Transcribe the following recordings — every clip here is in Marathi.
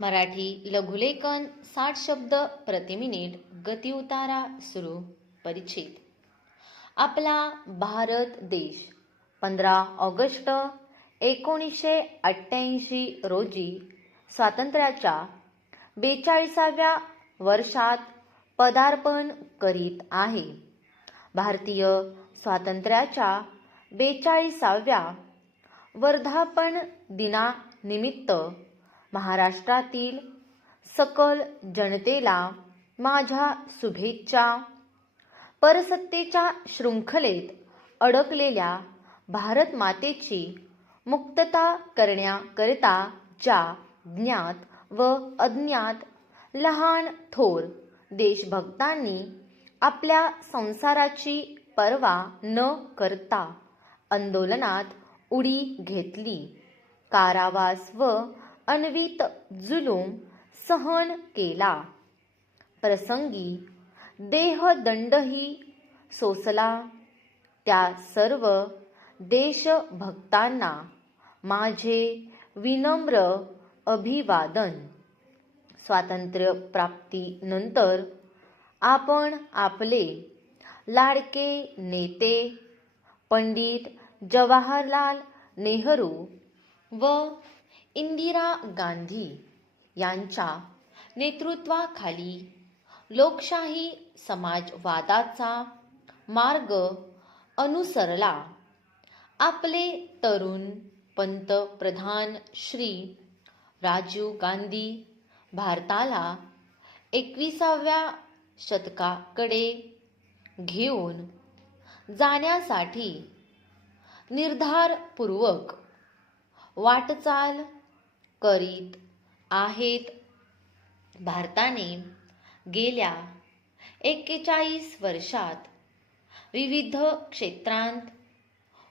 मराठी लघुलेखन 60 शब्द प्रति मिनिट गती उतारा सुरू. परिच्छेद. आपला भारत देश 15 ऑगस्ट 1988 रोजी स्वातंत्र्याच्या 42व्या वर्षात पदार्पण करीत आहे. भारतीय स्वातंत्र्याच्या 42व्या वर्धापन दिनानिमित्त महाराष्ट्रातील सकल जनतेला माझ्या शुभेच्छा. परसत्तेच्या शृंखलेत अडकलेल्या भारत मातेची मुक्तता करण्याकरिता ज्या ज्ञात व अज्ञात लहान थोर देशभक्तांनी आपल्या संसाराची पर्वा न करता आंदोलनात उडी घेतली, कारावास व अन्वित जुलूम सहन केला, प्रसंगी देहदंडही सोसला, त्या सर्व देशभक्तांना माझे विनम्र अभिवादन. स्वातंत्र्य प्राप्तीनंतर आपण आपले लाडके नेते पंडित जवाहरलाल नेहरू व इंदिरा गांधी यांच्या नेतृत्वाखाली लोकशाही समाजवादाचा मार्ग अनुसरला. आपले तरुण पंतप्रधान श्री राजीव गांधी भारताला 21व्या शतकाकडे घेऊन जाण्यासाठी निर्धारपूर्वक वाटचाल करीत आहेत. भारताने गेल्या 41 वर्षात विविध क्षेत्रांत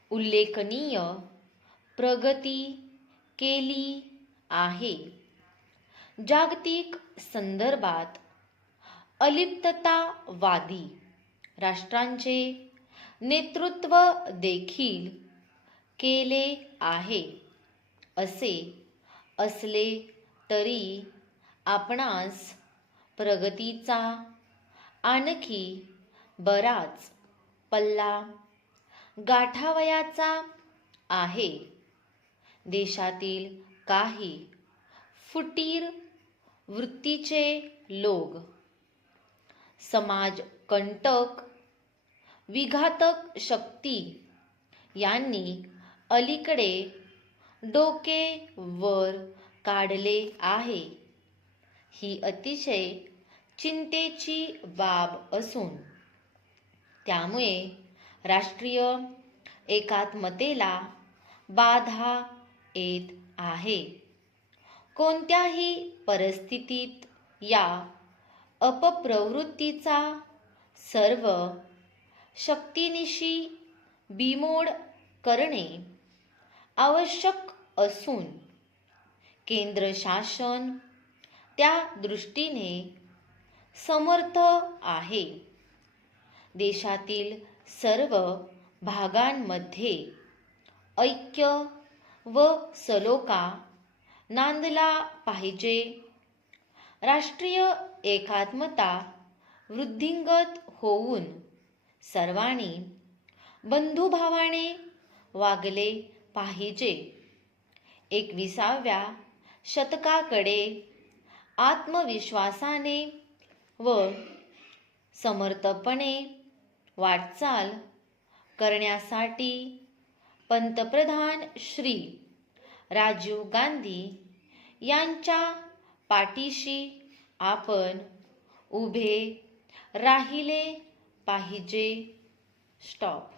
उल्लेखनीय प्रगती केली आहे. जागतिक संदर्भात अलिप्ततावादी राष्ट्रांचे नेतृत्व देखील केले आहे. असे असले तरी आपणास प्रगतीचा आणखी बराच पल्ला गाठावयाचा आहे. देशातील काही फुटीर वृत्तीचे लोक समाजकंटक विघातक शक्ती यांनी अलीकडे डोके वर काढले आहे. ही अतिशय चिंतेची बाब असून त्यामुळे राष्ट्रीय एकात्मतेला बाधा येत आहे. कोणत्याही परिस्थितीत या अपप्रवृत्तीचा सर्व शक्तीनिशी बीमोड करणे आवश्यक असून केंद्र शासन त्या दृष्टीने समर्थ आहे. देशातील सर्व भागांमध्ये ऐक्य व सलोखा नांदला पाहिजे. राष्ट्रीय एकात्मता वृद्धिंगत होऊन सर्वांनी बंधुभावाने वागले पाहिजे. 21व्या शतकाकडे आत्मविश्वासाने व समर्थपणे वाटचाल करण्यासाठी पंतप्रधान श्री राजीव गांधी यांच्या पाठीशी आपण उभे राहिले पाहिजे. स्टॉप.